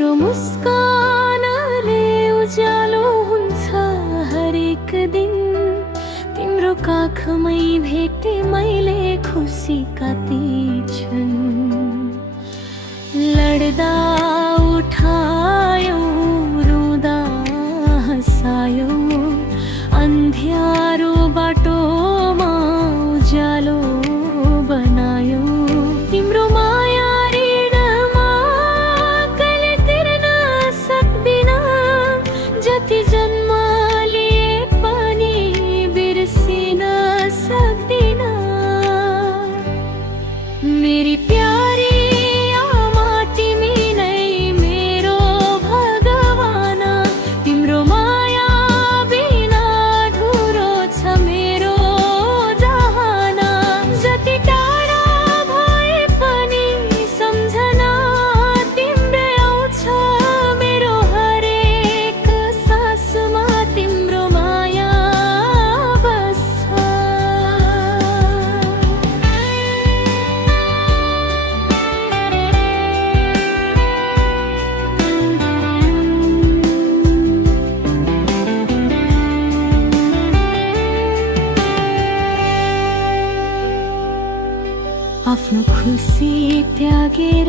तिम्रो मुस्कानले उज्यालो हुन्छ हरेक दिन। तिम्रो काखमै भेटे मैले खुसीका ती क्षण। लड्दा उठायो, रुँदा हँसायो, अन्ध्यारो बाटोमा उज्यालो बनायो। तिम्रो माया ऋणमा कहिले तिर्न सक्दिन, जति जन्म लिए पनि बिर्सिन सक्दिन। मेरी प्यारी आमा तिमी नै मेरो भगवान। तिम्रो माया बिना अधुरो छ मेरो जहान। जति टाढा भए पनि सम्झना तिम्रै आउँछ मेरो हरेक सासमा। तिम्रो माया बस्छ। आफ्नो खुसी त्यागेर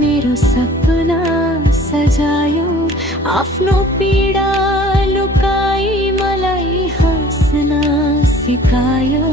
मेरो सपना सजायो। आफ्नो पीडा लुकाई मलाई हाँस्न सिकायो।